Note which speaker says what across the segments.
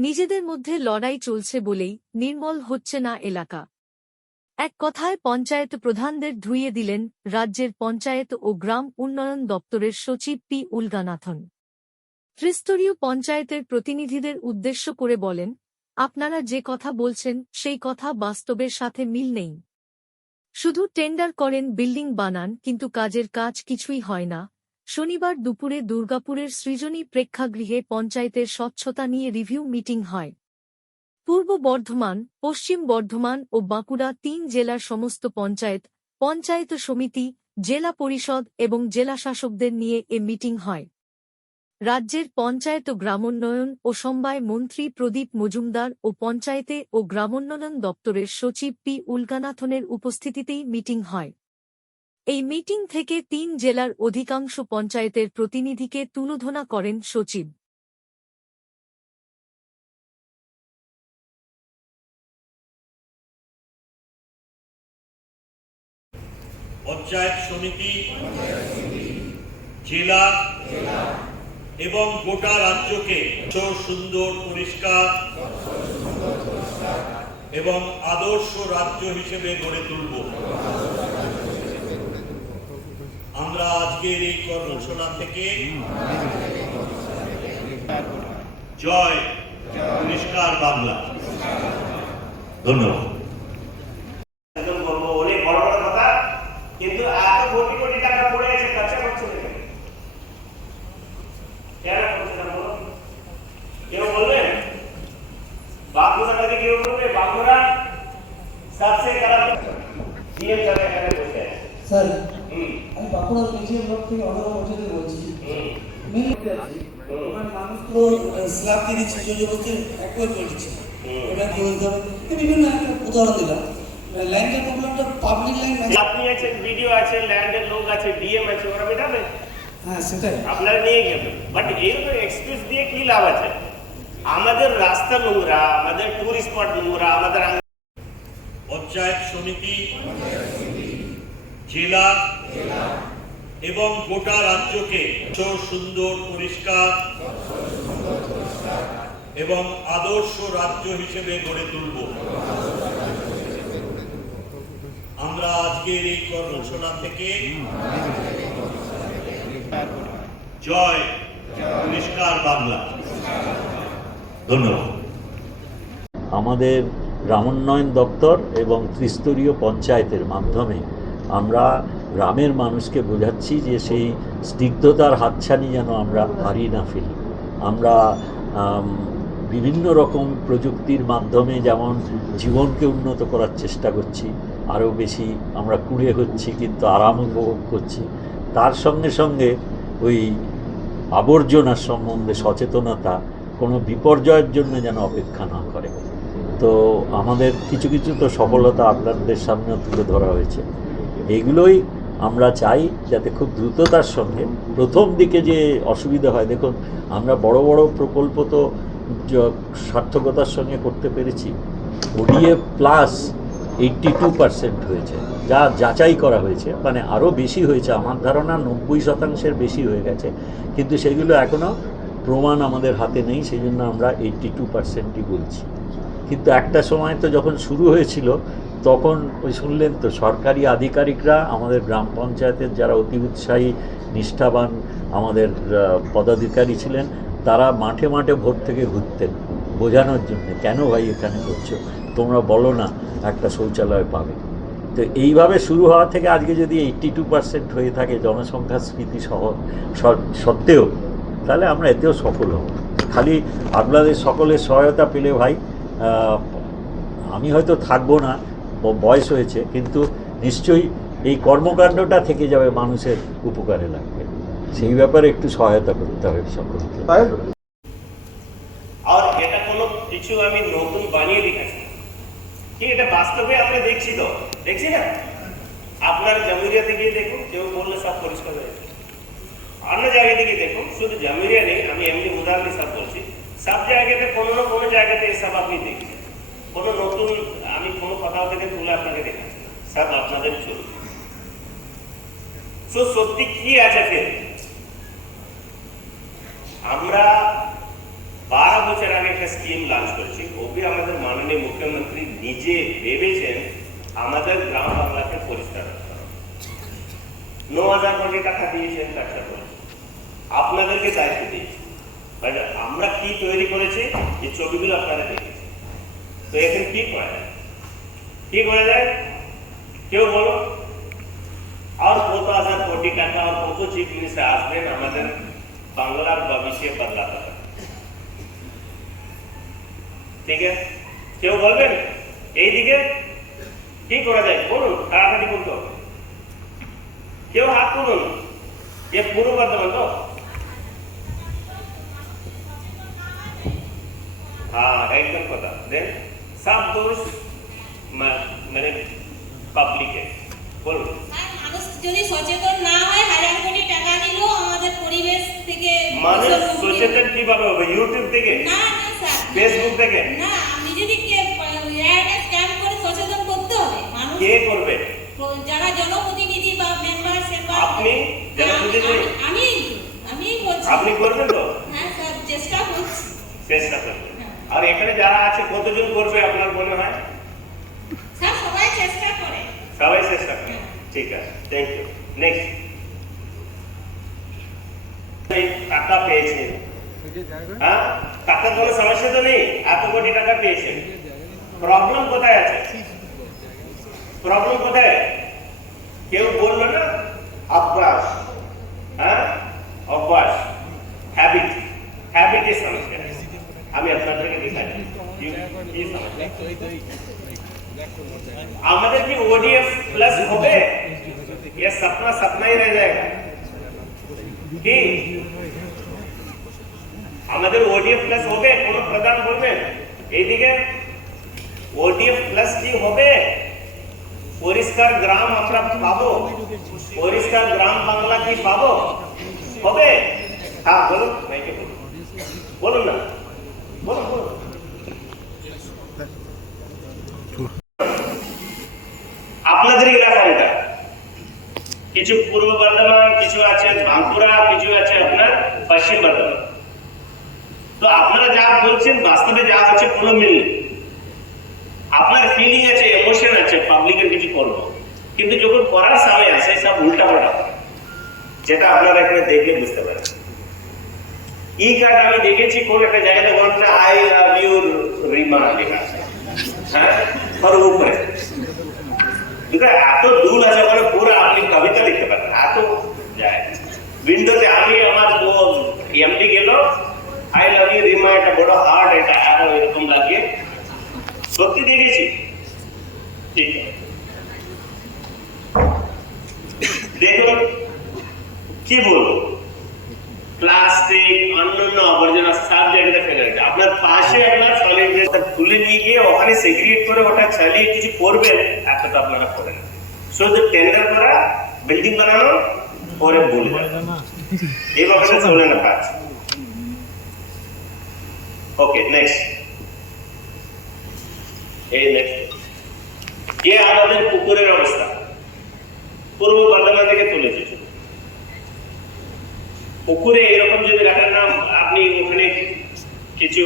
Speaker 1: নিজেদের মধ্যে লড়াই চলছে বলেই নির্মল হচ্ছে না এলাকা। এক কথায় পঞ্চায়েত প্রধানদের ধুইয়ে দিলেন রাজ্যের পঞ্চায়েত ও গ্রাম উন্নয়ন দপ্তরের সচিব পি উলগানাথন। ত্রিস্তরীয় পঞ্চায়েতের প্রতিনিধিদের উদ্দেশ্য করে বলেন, আপনারা যে কথা বলছেন, সেই কথা বাস্তবের সাথে মিল নেই। শুধু টেন্ডার করেন, বিল্ডিং বানান, কিন্তু কাজের কাজ কিছুই হয় না। শনিবার দুপুরে দুর্গাপুরের সৃজনী প্রেক্ষাগৃহে পঞ্চায়েতের স্বচ্ছতা নিয়ে রিভিউ মিটিং হয়। পূর্ব বর্ধমান, পশ্চিম বর্ধমান ও বাঁকুড়া তিন জেলার সমস্ত পঞ্চায়েত পঞ্চায়েত সমিতি, জেলা পরিষদ এবং জেলা শাসকদের নিয়ে এ মিটিং হয়। রাজ্যের পঞ্চায়েত ও গ্রামোন্নয়ন ও সমবায় মন্ত্রী প্রদীপ মজুমদার ও পঞ্চায়েতে ও গ্রামোন্নয়ন দপ্তরের সচিব পি উলগানাথনের উপস্থিতিতেই মিটিং হয়। এই মিটিং থেকে তিন জেলার অধিকাংশ পঞ্চায়েতের প্রতিনিধিকে তুলোধনা করেন সচিব।
Speaker 2: পঞ্চায়েত সমিতি জেলা এবং গোটা রাজ্যকে সুন্দর, পরিষ্কার এবং আদর্শ রাজ্য হিসেবে গড়ে তুলব। আমরা আজকের এই কর্মশালা থেকে জয় পরিষ্কার বাংলা। ধন্যবাদ।
Speaker 3: একদম অনেক
Speaker 4: আমি বাঁকুড়ার মেজিয়া ব্লক থেকে অনার মধ্যে বলছি
Speaker 3: হুম।
Speaker 4: আছি। ওখানে মানুষগুলো স্ল্যাব দিয়ে দিচ্ছে জোর জবরদস্তি একবার করে দিচ্ছে কি হতে হবে বিভিন্ন একটা উদাহরণ দিলাম। ল্যান্ডের প্রবলেমটা পাবলিক লাইন
Speaker 3: আপনি আছে ভিডিও আছে ল্যান্ডের লোক আছে ডিএম আছে ওরা মেটাবে।
Speaker 4: হ্যাঁ সেটাই।
Speaker 3: আপনারা নিয়ে গেলেন বাট এইরকম এক্সকিউজ দিয়ে কি লাভ আছে? আমাদের রাস্তা নোংরা আমাদের টুরিস্ট স্পট নোংরা আমাদের
Speaker 2: পঞ্চায়েত সমিতি জেলা এবং গোটা রাজ্যকে সুন্দর, পরিষ্কার এবং আদর্শ রাজ্য হিসেবে গড়ে তুলব। আমরা আজকের এই কর্মশালা থেকে জয় পরিষ্কার বাংলা। ধন্যবাদ।
Speaker 5: আমাদের গ্রামোন্নয়ন দপ্তর এবং ত্রিস্তরীয় পঞ্চায়েতের মাধ্যমে আমরা গ্রামের মানুষকে বোঝাচ্ছি যে সেই স্নিগ্ধতার হাতছানি যেন আমরা হারিয়ে না ফেলি। আমরা বিভিন্ন রকম প্রযুক্তির মাধ্যমে যেমন জীবনকে উন্নত করার চেষ্টা করছি, আরও বেশি আমরা কুড়ে হচ্ছি, কিন্তু আরাম উপভোগ করছি। তার সঙ্গে সঙ্গে ওই আবর্জনার সম্বন্ধে সচেতনতা কোনো বিপর্যয়ের জন্য যেন অপেক্ষা না করে। তো আমাদের কিছু কিছু তো সফলতা আপনাদের সামনেও তুলে ধরা হয়েছে। এগুলোই আমরা চাই যাতে খুব দ্রুততার সঙ্গে প্রথম দিকে যে অসুবিধা হয়, দেখুন, আমরা বড় বড় প্রকল্প তো সার্থকতার সঙ্গে করতে পেরেছি। ODA plus eighty two percent হয়েছে। যা যাচাই করা হয়েছে মানে আরও বেশি হয়েছে, আমার ধারণা নব্বই শতাংশের বেশি হয়ে গেছে। কিন্তু সেগুলো এখনও প্রমাণ আমাদের হাতে নেই সেই জন্য আমরা এইট্টি টু পার্সেন্টই বলছি। কিন্তু একটা সময় তো যখন শুরু হয়েছিল তখন ওই শুনলেন তো, সরকারি আধিকারিকরা আমাদের গ্রাম পঞ্চায়েতের যারা অতি উৎসাহী, নিষ্ঠাবান আমাদের পদাধিকারী ছিলেন, তারা মাঠে মাঠে ভোর থেকে ঘুরতেন, বোঝানোর জন্য, কেন ভাই এখানে করছ? তোমরা বলো না, একটা শৌচালয় পাবে। তো এইভাবে শুরু হওয়া থেকে আজকে যদি এইট্টি টু পার্সেন্ট হয়ে থাকে জনসংখ্যা স্মৃতি সহ সত্ত্বেও, তাহলে আমরা এতেও সফল হব। খালি আপনাদের সকলের সহায়তা পেলে ভাই আমি হয়তো থাকব না বয়স হয়েছে কিন্তু নিশ্চয়ই এই কর্মকাণ্ডটা থেকে যাবে মানুষের উপকারে লাগবে। সেই ব্যাপারে একটু সহায়তা করতে হবে সকলকে।
Speaker 3: আর এটা কোনো কিছু আমি নতুন বানিয়ে দেখাচ্ছি। কি এটা বাস্তবে আমরা দেখছি তো? দেখছি না? আপনার জামিরিয়াতে গিয়ে দেখুন কেউ বললে সব পরিষ্কার হয়ে। অন্য জায়গা থেকে দেখুন শুধু জামিরিয়া নেই আমি এমনি উদাহরণ সব বলছি। সব জায়গাতে কোনো না কোনো জায়গাতে এসব আপনি দেখছেন। কোনো নতুন কোনো কোথাও থেকে তুলে আপনাকে সব আপনাদের সো সত্যি কি আছে ফের? আমরা বারো বছর আগে একটা স্কিম লঞ্চ করেছি। ওকে আমাদের মাননীয় মুখ্যমন্ত্রী নিজে ভেবেছেন আমাদের গ্রাম বাংলাকে পরিষ্কার রাখতে হবে। ন হাজার কোটি টাকা দিয়েছেন ব্যবসা করে আপনাদেরকে দায়িত্ব দিয়েছি। আমরা কি তৈরি করেছি? এই ছবিগুলো আপনারা দেখেছেন। তো এখন কি করা যায় কি করা যায় কেউ বলো আর কত হাজার কোটি টাকা আর কত চিফ মিনিস্টার আসবেন আমাদের বাংলার ভবিষ্য বদলাতে হবে ঠিক আছে কেউ বলবেন এইদিকে কি করা যায় বলুন তাড়াতাড়ি বলতে হবে কেউ হাত তুলুন এ পূর্ব বর্ধমান তো हाँ एकदम पता देन सब दोष म- মানে পাবলিক বলুন।
Speaker 6: আর মানুষ যদি সচেতন না হয় হাজার কোটি টাকা দিলেও আমাদের পরিবেশ থেকে
Speaker 3: মানুষ
Speaker 6: দূষণ মুক্তি হবে।
Speaker 3: সচেতন কীভাবে হবে? ইউটিউব থেকে?
Speaker 6: না না স্যার।
Speaker 3: ফেসবুক থেকে?
Speaker 6: না নিজেদেরকে অ্যাওয়ারনেস ক্যাম্প করে সচেতন করতে হবে মানুষ
Speaker 3: কে করবে?
Speaker 6: যারা জনপ্রতিনিধি বা মেম্বার সেম্বার
Speaker 3: আপনি? জনপ্রতিনিধি?
Speaker 6: আমি আমি বলছি
Speaker 3: আপনি করবেন তো?
Speaker 6: হ্যাঁ স্যার চেষ্টা করছি।
Speaker 3: চেষ্টা করবেন। আর এখানে যারা আছে কতজন করবে আপনার মনে হয়
Speaker 6: স্যার সবাই চেষ্টা করে
Speaker 3: সবাই চেষ্টা করে ঠিক আছে থ্যাংক ইউ টাকা পেয়েছেন হ্যাঁ? টাকার কোনো সমস্যা তো নেই, এত কোটি টাকা পেয়েছেন প্রবলেম কোথায় আছে? প্রবলেম কোথায়? কেউ বলল না? অভ্যাস। হ্যাঁ? অভ্যাস। হ্যাবিট হ্যাবিটের সমস্যা। আমি আপনাদেরকে দেখাচ্ছি। আমাদের কি ওডিএফ প্লাস হবে ये सपना सपना ही रह जाएगा কি আমাদের ওডিএফ প্লাস হবে কোন প্রধান বলবেন এইদিকে ওডিএফ প্লাস কি হবে পরিষ্কার গ্রাম আমরা পাবো পরিষ্কার গ্রাম বাংলা কি পাবো হবে হ্যাঁ বলুন বলুন না কিছু পূর্ব বর্ধমান, কিছু আছে বাঁকুড়া, কিছু আছে আপনার পশ্চিম বর্ধমান। তো আপনারা যা বলছেন বাস্তবে যা আছে কোনো মিল আপনার ফিলিং আছে ইমোশন আছে পাবলিকের কিছু করব। কিন্তু যখন করার সময় আসে, সব উল্টা পাল্টা যেটা আপনারা এখানে দেখে বুঝতে পারেন। ই কার্ড আমি দেখেছি কোন একটা জায়গায় বলছে আই লাভ ইউ রিমা লেখা হ্যাঁ? উপরে। এত দূর আছে মানে পুরো আপনি কবিতা লিখতে পারেন এত যায় উইন্ডোতে আমি আমার এমডি গেল আই লাভ ইউ রিমা এটা বড় হার্ড এটা আরও এরকম লাগিয়ে সত্যি দেখেছি ঠিক আছে। দেখুন কি বলব অন্যান্য আবর্জনা সব জায়গাতে ফেলে আপনার পাশে সলিড ওয়েস্ট নিয়ে গিয়ে ওখানে করে ওটা কিছু করবেন আপনারা করেন শুধু টেন্ডার করা বিল্ডিং বানানো, পরে ভুল এইভাবে চলে না ওকে নেক্সট এই নেক্সট এ আমাদের পুকুরের অবস্থা। পূর্ব বর্ধমান থেকে তুলেছে। পুকুরে এরকম যদি রাখার নাম, আপনি ওখানে কিছু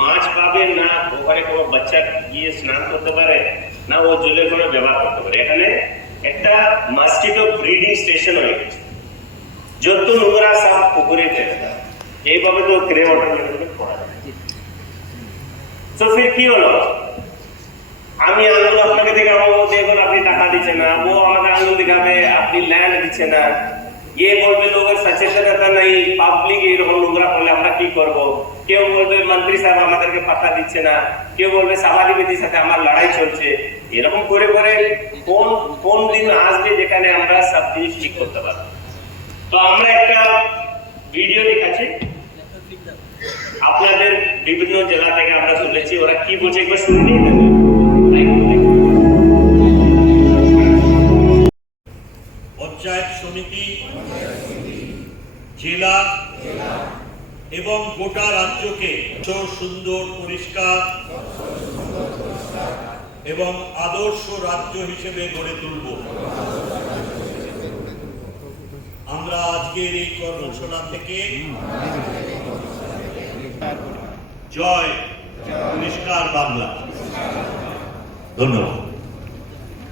Speaker 3: মাছ পাবেন না, ওখানে কোনো বাচ্চা গিয়ে স্নান করতে পারে, না ও জলের কোনো ব্যবহার করতে পারে। এখানে একটা মাস্কিটো ব্রিডিং স্টেশন হয়ে গেছে। যত নোংরা সব পুকুরে ফেলে দেয়। এইভাবে তো গ্রে ওয়াটার ম্যানেজমেন্ট করা যায়। তো ফির কি হলো? আমি আঙুল আপনাকে দেখাবো দেখুন আপনি টাকা দিচ্ছে না, ও আমাকে আঙুল দেখাবে, আপনি ল্যান্ড দিচ্ছে না। ইয়ে বলবে লোকের সচেতনতা নেই পাবলিক এরকম নোংরা করলে আমরা কি করব কেউ বলবে মন্ত্রী সাহেব আমাদেরকে পাত্তা দিচ্ছে না কেউ বলবে সমাধিপতির সাথে আমার লড়াই চলছে এরকম করে করে কোন কোন দিন আসবে যেখানে আমরা সব জিনিস ঠিক করতে পারব তো আমরা একটা ভিডিও দেখাচ্ছি আপনাদের বিভিন্ন জেলা থেকে আমরা শুনেছি ওরা কি বলছে একবার শুনে নিয়ে
Speaker 2: জেলা এবং গোটা রাজ্যকে সুন্দর, পরিষ্কার এবং আদর্শ রাজ্য হিসেবে গড়ে তুলব। আমরা আজকের এই কর্মশালা থেকে জয় পরিষ্কার বাংলা। ধন্যবাদ।